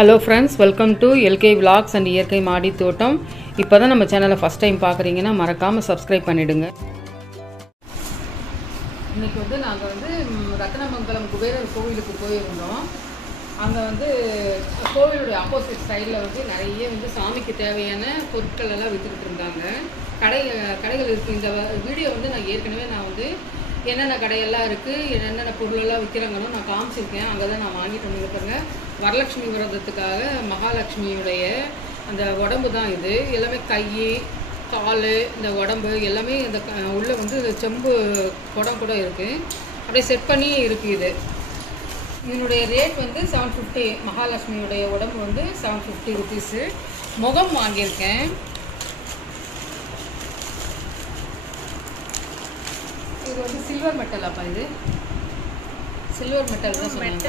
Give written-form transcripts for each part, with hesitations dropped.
Hello friends, welcome to LK Vlogs and இயற்கை மாடி தோட்டம். இப்போதான் நம்ம சேனலை ஃபர்ஸ்ட் டைம் பார்க்குறீங்கன்னா மறக்காமல் சப்ஸ்கிரைப் பண்ணிடுங்க. இன்றைக்கி வந்து நாங்கள் வந்து ரத்னமங்கலம் குபேரர் கோவிலுக்கு போயிருந்தோம். அங்கே வந்து கோவிலுடைய ஆப்போசிட் சைடில் வந்து நிறைய வந்து சாமிக்கு தேவையான பொருட்கள் எல்லாம் விற்றுக்கிட்டு இருந்தாங்க. கடைகள் இருக்குது. இந்த வீடியோ வந்து நான் வந்து என்னென்ன கடையெல்லாம் இருக்குது, என்னென்ன பொருளெல்லாம் விற்கிறாங்கன்னு நான் காமிச்சிருக்கேன். அங்கே தான் நான் வாங்கிட்டு வந்துருக்கேங்க. வரலட்சுமி விரதத்துக்காக மகாலட்சுமியுடைய அந்த உடம்பு தான் இது. எல்லாமே கை, கால், இந்த உடம்பு எல்லாமே இந்த உள்ளே வந்து செம்பு குடம் கூட இருக்குது. அப்படியே செட் பண்ணி இருக்குது. இதனுடைய ரேட் வந்து 750. மகாலட்சுமியுடைய உடம்பு வந்து 750 ருபீஸு. முகம் வாங்கியிருக்கேன். இது வந்து சில்வர் மெட்டல். அப்போ இது சில்வர் மெட்டல் தான் சொன்னாங்க.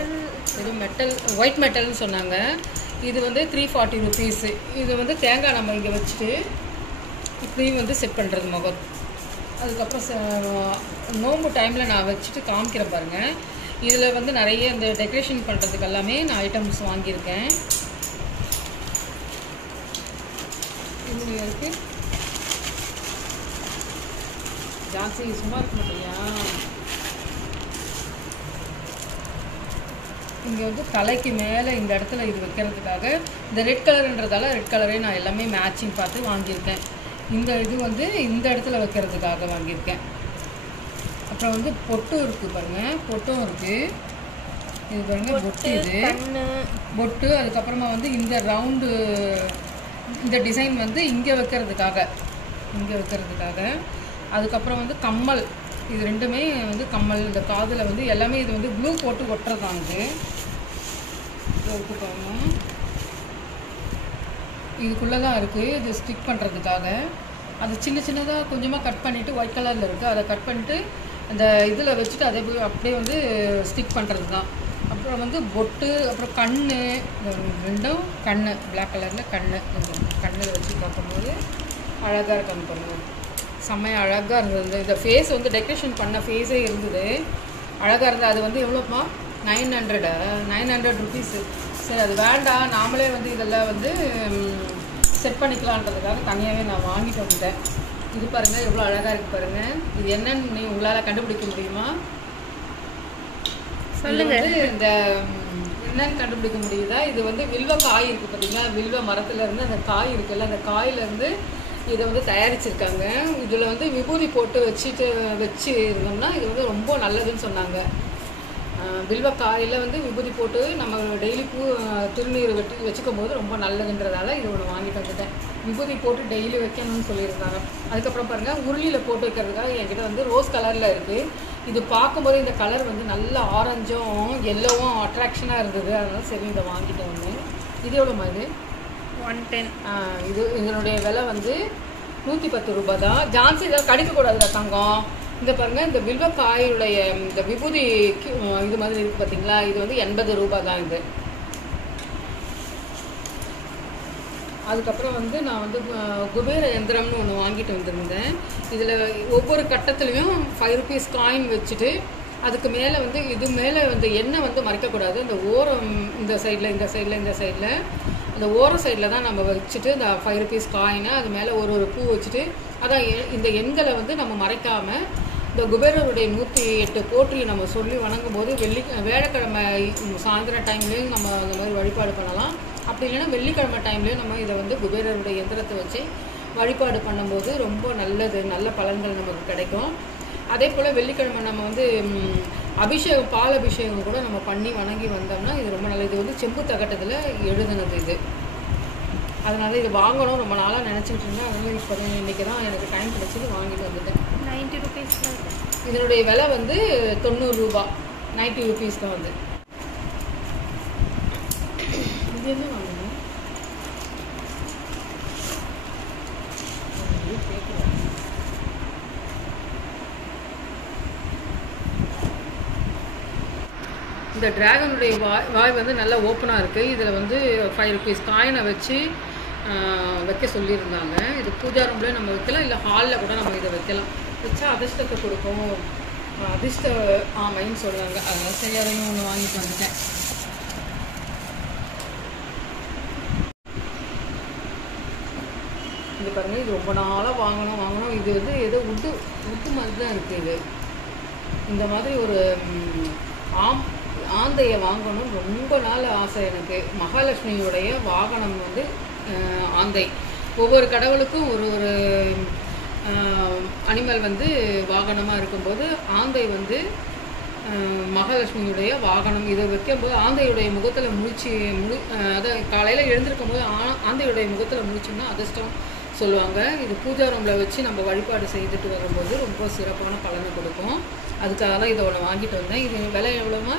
இது மெட்டல், ஒயிட் மெட்டல்னு சொன்னாங்க. இது வந்து 340 ருபீஸு. இது வந்து தேங்காய் நம்ம இங்கே வச்சுட்டு இப்படியும் வந்து செட் பண்ணுறது முகம். அதுக்கப்புறம் நோம்பு டைமில் நான் வச்சுட்டு காமிக்கிறேன் பாருங்கள். இதில் வந்து நிறைய இந்த டெக்கரேஷன் பண்ணுறதுக்கு எல்லாமே நான் ஐட்டம்ஸ் வாங்கியிருக்கேன். இது இருக்குது. ஜாஸ்தி சும்மா இருக்க மாட்டேயா. இங்கே வந்து தலைக்கு மேலே இந்த இடத்துல இது வைக்கிறதுக்காக இந்த ரெட் கலருன்றதால ரெட் கலரே நான் எல்லாமே மேட்சிங் பார்த்து வாங்கியிருக்கேன். இந்த இது வந்து இந்த இடத்துல வைக்கிறதுக்காக வாங்கியிருக்கேன். அப்புறம் வந்து பொட்டும் இருக்குது பாருங்கள். பொட்டும் இருக்குது. இது பாருங்கள் பொட்டு. இது பொட்டு. அதுக்கப்புறமா வந்து இந்த ரவுண்டு இந்த டிசைன் வந்து இங்கே வைக்கிறதுக்காக. அதுக்கப்புறம் வந்து கம்மல். இது ரெண்டுமே வந்து கம்மல். இந்த காதில் வந்து எல்லாமே இது வந்து ப்ளூ போட்டு ஒட்டுறதாங்க. இதுக்குள்ளே தான் இருக்குது. இது ஸ்டிக் பண்ணுறதுக்காக. அது சின்னதாக கொஞ்சமாக கட் பண்ணிவிட்டு ஒயிட் கலரில் இருக்குது. அதை கட் பண்ணிட்டு அந்த இதில் வச்சுட்டு அதே அப்படியே வந்து ஸ்டிக் பண்ணுறது தான். அப்புறம் வந்து பொட்டு, அப்புறம் கண், ரெண்டும் கண் பிளாக் கலரில் கண்ணில் வச்சு பார்க்கும்போது அழகாக இருக்காங்க பாருங்கள். செம்மையாக அழகாக இருந்தது. இந்த ஃபேஸ் வந்து டெக்கரேஷன் பண்ண ஃபேஸே இருந்தது. அழகாக இருந்தது. அது வந்து எவ்வளோப்பா? 900 ருபீஸு. சரி, அது வேண்டாம், நாமளே வந்து இதெல்லாம் வந்து செட் பண்ணிக்கலான்றதுக்காக தனியாகவே நான் வாங்கிட்டு வந்துட்டேன். இது பாருங்கள் எவ்வளோ அழகாக இருக்குது பாருங்கள். இது என்னன்னு உங்களால் கண்டுபிடிக்க முடியுமா? சொல்லுங்கள். இந்த என்னன்னு கண்டுபிடிக்க முடியுதா? இது வந்து வில்வ காய் இருக்குது பார்த்தீங்களா? வில்வ மரத்துலேருந்து அந்த காய் இருக்குல்ல, அந்த காயிலேருந்து இதை வந்து தயாரிச்சிருக்காங்க. இதில் வந்து விபூதி போட்டு வச்சு இருந்தோம்னா இது வந்து ரொம்ப நல்லதுன்னு சொன்னாங்க. வில்வ காயில் வந்து விபூதி போட்டு நம்ம டெய்லி திருநீர் வச்சுக்கும் போது ரொம்ப நல்லதுன்றதால இது ஒன்று வாங்கிட்டு வந்துட்டேன். விபூதி போட்டு டெய்லி வைக்கணும்னு சொல்லியிருக்காங்க. அதுக்கப்புறம் பாருங்கள், உருளியில் போட்டு வைக்கிறதுக்காக என்கிட்ட வந்து ரோஸ் கலரில் இருக்குது. இது பார்க்கும்போது இந்த கலர் வந்து நல்ல ஆரஞ்சும் எல்லோவும் அட்ராக்ஷனாக இருந்தது. அதனால சரி இதை வாங்கிட்டு வந்தேன். இது எவ்வளோமா? இது 110. இது இதனுடைய விலை வந்து 110 ரூபாய் தான். ஜான்சி இதெல்லாம் கடிக்கக்கூடாதுல தங்கம். இந்த பாருங்கள், இந்த வில்வ காயுடைய இந்த விபூதி இது மாதிரி இருக்குது பார்த்தீங்களா? இது வந்து 80 ரூபாய் தான் இது. அதுக்கப்புறம் வந்து நான் வந்து குபேர யந்திரம்னு ஒன்று வாங்கிட்டு வந்திருந்தேன். இதில் ஒவ்வொரு கட்டத்துலேயும் 5 ருபீஸ் காயின் வச்சுட்டு அதுக்கு மேலே வந்து இது மேலே வந்து எண்ணெய் வந்து மறைக்கக்கூடாது. இந்த ஓரம் இந்த சைடில் அந்த ஓர சைடில் தான் நம்ம வச்சுட்டு இந்த 5 ருபீஸ் காயினை அது மேலே ஒரு பூ வச்சுட்டு அதான் இந்த எண்களை வந்து நம்ம மறைக்காமல் இந்த குபேரருடைய 108 போற்றி நம்ம சொல்லி வணங்கும் போது வேலைக்கிழமை சாயந்தரம் டைம்லேயும் நம்ம அந்த மாதிரி வழிபாடு பண்ணலாம். அப்படி இல்லைன்னா வெள்ளிக்கிழமை டைம்லேயும் நம்ம இதை வந்து குபேரருடைய எந்திரத்தை வச்சு வழிபாடு பண்ணும்போது ரொம்ப நல்லது, நல்ல பலன்கள் நமக்கு கிடைக்கும். அதே போல் வெள்ளிக்கிழமை நம்ம வந்து பால் அபிஷேகம் கூட நம்ம பண்ணி வணங்கி வந்தோம்னா இது ரொம்ப நல்லது. இது வந்து செம்பு தகட்டத்தில் எழுதுனது இது. அதனால இது வாங்கணும் ரொம்ப நாளாக நினச்சிக்கிட்டு இருந்தேன். அதனால இப்போ இன்றைக்கி தான் எனக்கு டைம் கிடச்சிது, வாங்கிட்டு வந்துட்டேன். 90 ருபீஸ். இதனுடைய விலை வந்து 90 ரூபா. 90 ருபீஸ் தான் வந்து. இது என்ன வாங்கணும்? இந்த டிராகனுடைய வாய் வந்து நல்லா ஓப்பனாக இருக்குது. இதில் வந்து 5 ருபீஸ் காயினை வச்சு வைக்க சொல்லியிருந்தாங்க. இது பூஜா ரூம்லேயே நம்ம வைக்கலாம், இல்லை ஹாலில் கூட நம்ம இதை வைக்கலாம். வச்சா அதிர்ஷ்டத்தை கொடுக்கும், அதிர்ஷ்ட ஆமைன்னு சொல்லுவாங்க. அதனால் சரி அதையும் ஒன்று வாங்கிட்டு வந்துட்டேன். இது பாருங்கள், இது ரொம்ப நாளாக வாங்கணும். இது வந்து ஏதோ உட்டு மாதிரி தான் இருக்குது. இது இந்த மாதிரி ஒரு ஆந்தையை வாங்கணும் ரொம்ப நாள் ஆசை எனக்கு. மகாலட்சுமியுடைய வாகனம் வந்து ஆந்தை. ஒவ்வொரு கடவுளுக்கும் ஒரு ஒரு அனிமல் வந்து வாகனமாக இருக்கும்போது ஆந்தை வந்து மகாலட்சுமியுடைய வாகனம். இதை வைக்கும்போது ஆந்தையுடைய முகத்தில் அதை காலையில் எழுந்திருக்கும் போது ஆந்தையுடைய முகத்தில் முழிச்சோம்னா அதிர்ஷ்டம் சொல்லுவாங்க. இது பூஜா ரூமில் வச்சு நம்ம வழிபாடு செய்துட்டு வரும்போது ரொம்ப சிறப்பான பலனை கொடுக்கும். அதுக்காக தான் இதை ஒன்று வாங்கிட்டு வந்தேன். இது விலை எவ்வளோமா?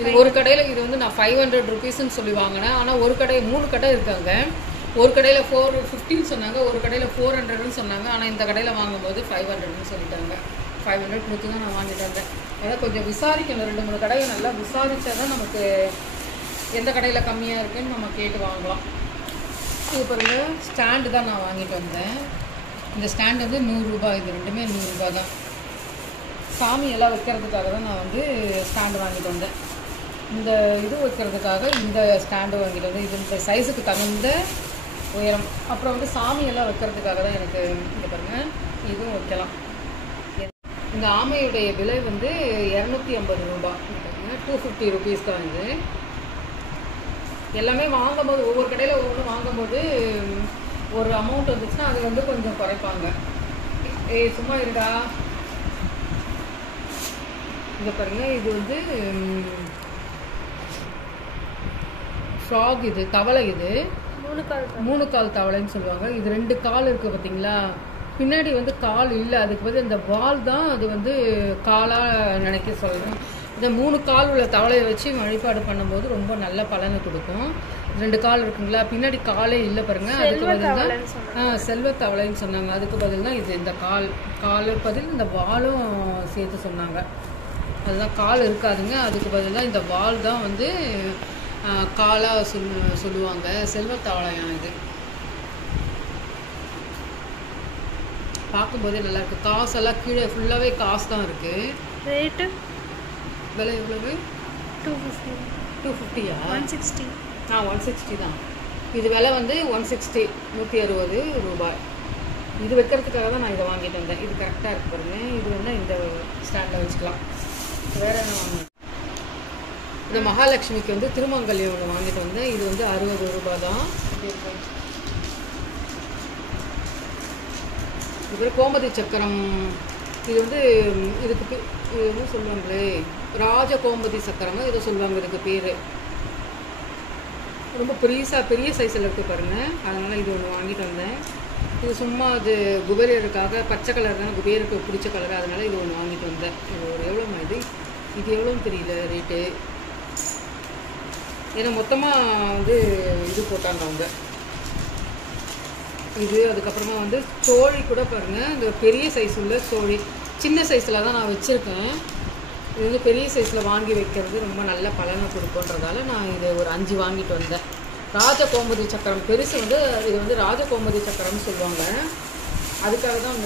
இது ஒரு கடையில் இது வந்து நான் 500 rupeesன்னு சொல்லி வாங்கினேன். ஆனால் ஒரு கடை 3 கடை இருக்காங்க. ஒரு கடையில் 450 சொன்னாங்க, ஒரு கடையில் 400ன்னு சொன்னாங்க. ஆனால் இந்த கடையில் வாங்கும்போது 500ன்னு சொல்லிட்டாங்க. 500 கொடுத்து தான் நான் வாங்கிட்டு வந்தேன். அதான் கொஞ்சம் விசாரிக்கணும், 2-3 கடையை நல்லா விசாரித்தா தான் நமக்கு எந்த கடையில் கம்மியாக இருக்குன்னு நம்ம கேட்டு வாங்கலாம். இது பாருங்க, ஸ்டாண்டு தான் நான் வாங்கிட்டு வந்தேன். இந்த ஸ்டாண்டு வந்து 100 ரூபாய். இது ரெண்டுமே 100 ரூபாய் தான். சாமியெல்லாம் வைக்கிறதுக்காக தான் நான் வந்து ஸ்டாண்டு வாங்கிட்டு வந்தேன். இந்த இது வைக்கிறதுக்காக இந்த ஸ்டாண்டு வாங்கிட்டு வந்தேன். இது இந்த சைஸுக்கு தகுந்த உயரம். அப்புறம் வந்து சாமியெல்லாம் வைக்கிறதுக்காக தான் எனக்கு இங்கே பாருங்கள், இதுவும் வைக்கலாம். இந்த ஆமையுடைய விலை வந்து 250 ரூபாய். 250 rupees தான். இது எல்லாமே வாங்கும்போது ஒவ்வொரு கடையில் ஒவ்வொன்று வாங்கும்போது ஒரு அமௌண்ட் வந்துச்சுன்னா அது வந்து கொஞ்சம் குறைப்பாங்க. சும்மா இருக்கா? இங்கே பாருங்கள், இது வந்து ஃப்ராக். இது தவளை. இது 3 கால் தவளைன்னு சொல்லுவாங்க. இது 2 கால் இருக்குது பார்த்தீங்களா? பின்னாடி வந்து கால் இல்லை, அதுக்கு வந்து இந்த வால் தான் அது வந்து காலாக நினைக்க சொல்கிறேன். இந்த 3 கால் உள்ள தவளையை வச்சு வழிபாடு பண்ணும்போது ரொம்ப நல்ல பலனை கொடுக்கும். 2 கால் இருக்குங்களா, பின்னாடி காலே இல்லை பாருங்கள். அதுக்கு பதில் தான் செல்வ தவளைன்னு சொன்னாங்க. அதுக்கு பதில் தான் இது. இந்த கால் பதில் இந்த வாலும் சேர்த்து சொன்னாங்க. அதுதான் கால் இருக்காதுங்க, அதுக்கு பதில் தான் இந்த வால் தான் வந்து காலாக சொல்லுவாங்க. செல்வத்தவளையம். இது பார்க்கும்போதே நல்லாயிருக்கு. காசெல்லாம் கீழே ஃபுல்லாகவே காசு தான் இருக்குது. ரேட்டு விலை எவ்வளவு? 250. 250யா? 160. 160 தான். இது விலை வந்து 160, 160 ரூபாய். இது வைக்கிறதுக்காக தான் நான் இதை வாங்கிட்டு வந்தேன். இது கரெக்டாக இருக்கு பாருங்க. இது வேணால் இந்த ஸ்டாண்டில் வச்சுக்கலாம். வேறு என்ன வாங்கினேன்? இந்த மகாலட்சுமிக்கு வந்து திருமங்கல்யம் ஒன்று வாங்கிட்டு வந்தேன். இது வந்து 60 ரூபாய் தான். இது கோமதி சக்கரம். இது வந்து இதுக்கு இது என்ன சொல்லுவாங்களே, ராஜ கோமதி சக்கரம் இதை சொல்லுவாங்க. இதுக்கு பேர் ரொம்ப பெரிய சைஸில் இருக்குது பாருங்கள். அதனால் இது ஒன்று வாங்கிட்டு வந்தேன். இது சும்மா அது குபேரருக்காக, பச்சை கலர் தானே குபேருக்கு பிடிச்ச கலர், அதனால் இது ஒன்று வாங்கிட்டு வந்தேன். இது ஒரு எவ்வளோமா? இது எவ்வளோன்னு தெரியல ரேட்டு. ஏன்னா மொத்தமாக வந்து இது போட்டாங்க அவங்க. இது அதுக்கப்புறமா வந்து சோழி கூட பாருங்கள். இந்த பெரிய சைஸ் உள்ள சோழி, சின்ன சைஸில் தான் நான் வச்சுருக்கேன். இது வந்து பெரிய சைஸில் வாங்கி வைக்கிறது ரொம்ப நல்ல பலனை கொடுக்குன்றதால நான் இது ஒரு 5 வாங்கிட்டு வந்தேன். ராஜகோமதி சக்கரம் பெருசு வந்து இது வந்து ராஜகோமதி சக்கரம்னு சொல்லுவாங்க. அதுக்காக தான்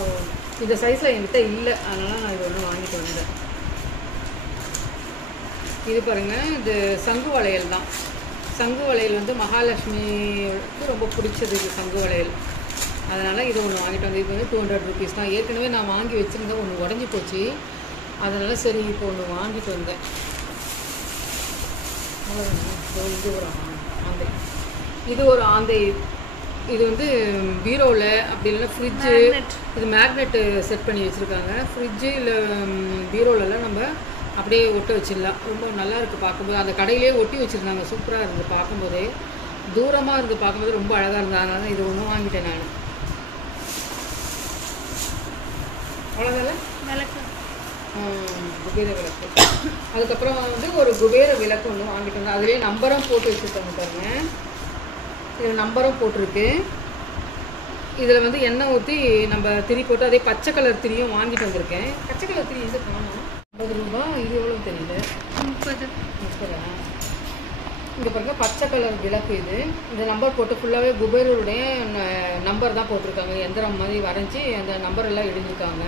இந்த சைஸில் என்கிட்ட இல்லை, அதனால் நான் இது ஒன்று வாங்கிட்டு வந்தேன். இது பாருங்கள், இது சங்கு வளையல் தான். சங்கு வளையல் வந்து மகாலட்சுமிக்கு ரொம்ப பிடிச்சது இது சங்கு வளையல். அதனால் இது ஒன்று வாங்கிட்டு வந்தேன். இது வந்து 200 rupees தான். ஏற்கனவே நான் வாங்கி வச்சுருந்தேன், ஒன்று உடஞ்சி போச்சு. அதனால் சரி இப்போ ஒன்று வாங்கிட்டு வந்தேன். இது ஒரு ஆந்தை. இது ஒரு ஆந்தை. இது வந்து பீரோவில் அப்படி இல்லைன்னா ஃப்ரிட்ஜு, இது மேக்னெட்டு செட் பண்ணி வச்சுருக்காங்க. ஃப்ரிட்ஜு இல்லை பீரோலெல்லாம் நம்ம அப்படியே ஒட்ட வச்சிடலாம். ரொம்ப நல்லா இருக்குது பார்க்கும்போது. அந்த கடையிலே ஒட்டி வச்சுருந்தாங்க. சூப்பராக இருந்தது பார்க்கும்போதே. தூரமாக இருந்து பார்க்கும்போது ரொம்ப அழகாக இருந்தது. அதனால தான் இது ஒன்று வாங்கிட்டேன் நான். அவ்வளோதான விளக்கு, குபேர விளக்கு. அதுக்கப்புறம் வந்து ஒரு குபேர விளக்கு ஒன்று வாங்கிட்டு வந்தேன். அதுலேயே நம்பரும் போட்டு வச்சுருக்காங்க பாருங்க. இதில் நம்பரும் போட்டிருக்கு. இதில் வந்து எண்ணெய் ஊற்றி நம்ம திரி போட்டு அதே பச்சை கலர் திரியும் வாங்கிட்டு வந்திருக்கேன். பச்சை கலர் திரி இது காணும். 50 ரூபாய். இது எவ்வளோ தெரியல. 30. இங்கே பாருங்க, பச்சை கலர் விளக்கு. இது இந்த நம்பர் போட்டு ஃபுல்லாகவே குபேரருடைய நம்பர் தான் போட்டிருக்காங்க. எந்திரம் மாதிரி வரைஞ்சி அந்த நம்பர் எல்லாம் எழுதியிருக்காங்க.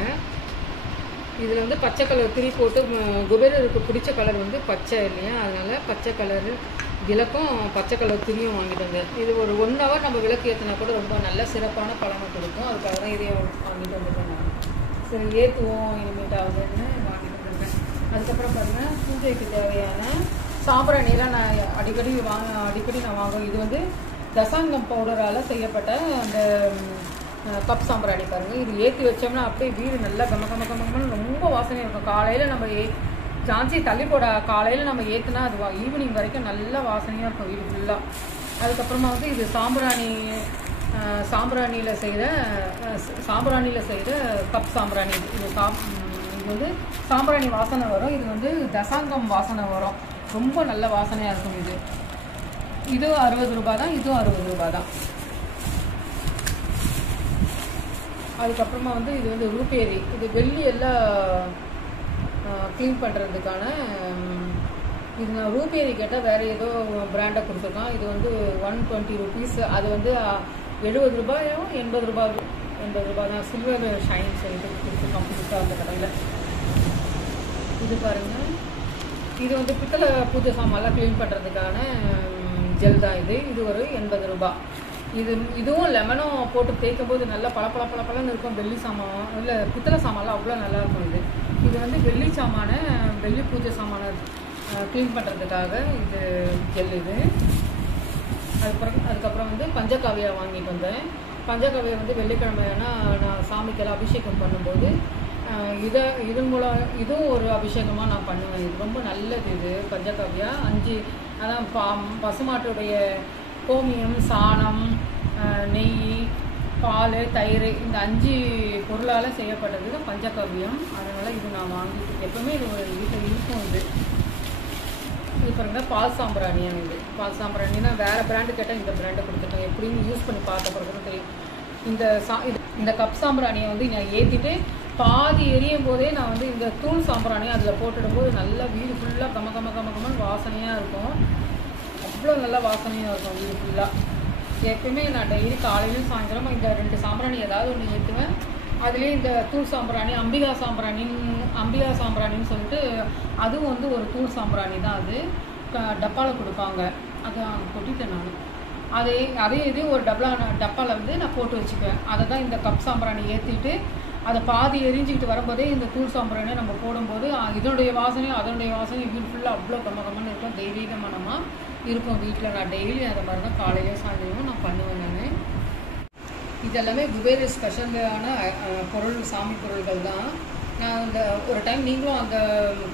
இதில் வந்து பச்சை கலர் திரி போட்டு, குபேரருக்கு பிடிச்ச கலர் வந்து பச்சை இல்லையா, அதனால் பச்சை கலரு விளக்கும் பச்சை கலர் திரியும் வாங்கிட்டு வந்தேன். இது ஒரு 1 ஹவர் நம்ம விளக்கு ஏற்றினா கூட ரொம்ப நல்ல சிறப்பான பலனை கொடுக்கும். அதுக்காக தான் இதையும் வாங்கிட்டு வந்துட்டேன் நான். சரி ஏற்றுவோம் இனிமேட்டாகுதுன்னு வாங்கிட்டு வந்துருக்கேன். அதுக்கப்புறம் பார்த்தீங்கன்னா பூஜைக்கு தேவையான சாம்பிராணிலாம் நான் அடிக்கடி நான் வாங்குவேன். இது வந்து தசாங்கம் பவுடரால் செய்யப்பட்ட அந்த கப் சாம்பிராணி பாருங்கள். இது ஏற்றி வச்சோம்னா அப்படியே வீடு நல்லா கமகமன்னு ரொம்ப வாசனையாக இருக்கும். காலையில் நம்ம ஜான்சி தள்ளி போட காலையில் நம்ம ஏற்றுனா அது ஈவினிங் வரைக்கும் நல்ல வாசனையாக இருக்கும் வீடு ஃபுல்லாக. அதுக்கப்புறமா வந்து இது சாம்பிராணியில் செய்கிற கப் சாம்பிராணி. இது வந்து சாம்பிராணி வாசனை வரும். இது வந்து தசாங்கம் வாசனை வரும். ரொம்ப நல்ல வாசனையாக இருக்கும். இதுவும் 60 ரூபாய் தான். இதுவும் 60 ரூபாய் தான். அதுக்கப்புறமா வந்து இது வந்து ரூபேரி. இது வெள்ளி எல்லாம் க்ளீன் பண்ணுறதுக்கான இது நான் ரூபேரி கேட்டால் வேறு ஏதோ பிராண்டை கொடுத்துருக்கான். இது வந்து 120 rupees. அது வந்து 70 ரூபாயோ 80 ரூபாய் தான். சில்வர் ஷைன் சொல்லிட்டு கொடுத்துருக்கான் புதுசாக அந்த கடையில். இது பாருங்கள். இது வந்து பித்தளை பூஜை சாமான்லாம் க்ளீன் பண்ணுறதுக்கான ஜெல் தான். இது ஒரு 80 ரூபாய். இதுவும் லெமனும் போட்டு தேய்க்கும் போது நல்லா பளபளன்னு இருக்கும். வெள்ளி சாமான் இல்லை பித்தளை சாமான்லாம் அவ்வளோ நல்லாயிருக்கும். இது வந்து வெள்ளி பூஜை சாமானை க்ளீன் பண்ணுறதுக்காக இது ஜெல். இது அதுக்கப்புறம் வந்து பஞ்சகாவியா வாங்கிட்டு வந்தேன். பஞ்சகாவியா வந்து வெள்ளிக்கிழமைனா நான் சாமிக்கெல்லாம் அபிஷேகம் பண்ணும்போது இதன் மூலம் இதுவும் ஒரு அபிஷேகமாக நான் பண்ணுவேன். இது ரொம்ப நல்லது. இது பஞ்சகாவியா 5 அதான் பசுமாட்டுடைய கோமியம், சாணம், நெய், பால், தயிர் இந்த 5 பொருளால் செய்யப்பட்டது தான் பஞ்சகவ்யம். அதனால் இது நான் வாங்கிட்டு எப்பவுமே இது ஒரு வீட்டில் இருக்கும். இது பாருங்க பால் சாம்பிராணியாக. இது பால் சாம்பிராணினா வேறு பிராண்டு கேட்டால் இந்த பிராண்டை கொடுத்துட்டேன். எப்படின்னு யூஸ் பண்ணி பார்த்த பிறகு தான் தெரியும். இந்த கப் சாம்பிராணியை வந்து நான் ஏற்றிட்டு பாதி எரியும் போதே நான் வந்து இந்த தூள் சாம்பிராணியை அதில் போட்டுடும் போது நல்லா வீடு ஃபுல்லாக கமகமன்னு வாசனையாக இருக்கும். அவ்வளோ நல்லா வாசனையாக இருக்கும் வீடு ஃபுல்லாக. எப்பவுமே நான் டெய்லி காலையிலும் சாயந்தரமும் இந்த 2 சாம்பிராணி ஏதாவது ஒன்று ஏற்றுவேன். அதுலேயே இந்த தூள் சாம்பிராணி அம்பிகா சாம்பிராணின்னு சொல்லிட்டு அதுவும் வந்து ஒரு தூள் சாம்பிராணி தான். அது டப்பாவில் கொடுப்பாங்க. அதை கொட்டிட்டேன் நான். அதே ஒரு டப்பாவில் வந்து நான் போட்டு வச்சுக்குவேன். அதை தான் இந்த கப் சாம்பிராணி ஏற்றிட்டு அதை பாதி எரிஞ்சிக்கிட்டு வரும்போதே இந்த தூள் சாம்பிராணியை நம்ம போடும்போது இதனுடைய வாசனையும் அதனுடைய வாசனையும் வீடு ஃபுல்லாக அவ்வளோ கமகமன்னு இருக்கும். தெய்வீகமானமாக இருக்கும் வீட்டில். நான் டெய்லி அதை மாதிரி தான் காலையிலையும் சாயந்தரமும் நான் பண்ணுவேன். நான் இதெல்லாமே குபேர ஸ்பெஷலான சாமி பொருள்கள் தான். நான் இந்த ஒரு டைம் நீங்களும் அந்த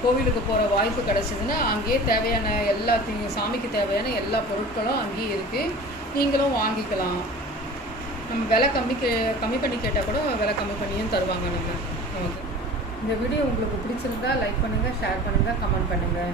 கோவிலுக்கு போகிற வாய்ப்பு கிடச்சிதுன்னா அங்கேயே தேவையான எல்லாத்தையும் சாமிக்கு தேவையான எல்லா பொருட்களும் அங்கேயே இருக்குது. நீங்களும் வாங்கிக்கலாம். நம்ம விலை கம்மி பண்ணி கேட்டால் கூட விலை கம்மி பண்ணியும் தருவாங்க நமக்கு. இந்த வீடியோ உங்களுக்கு பிடிச்சிருந்தா லைக் பண்ணுங்கள், ஷேர் பண்ணுங்கள், கமெண்ட் பண்ணுங்கள்.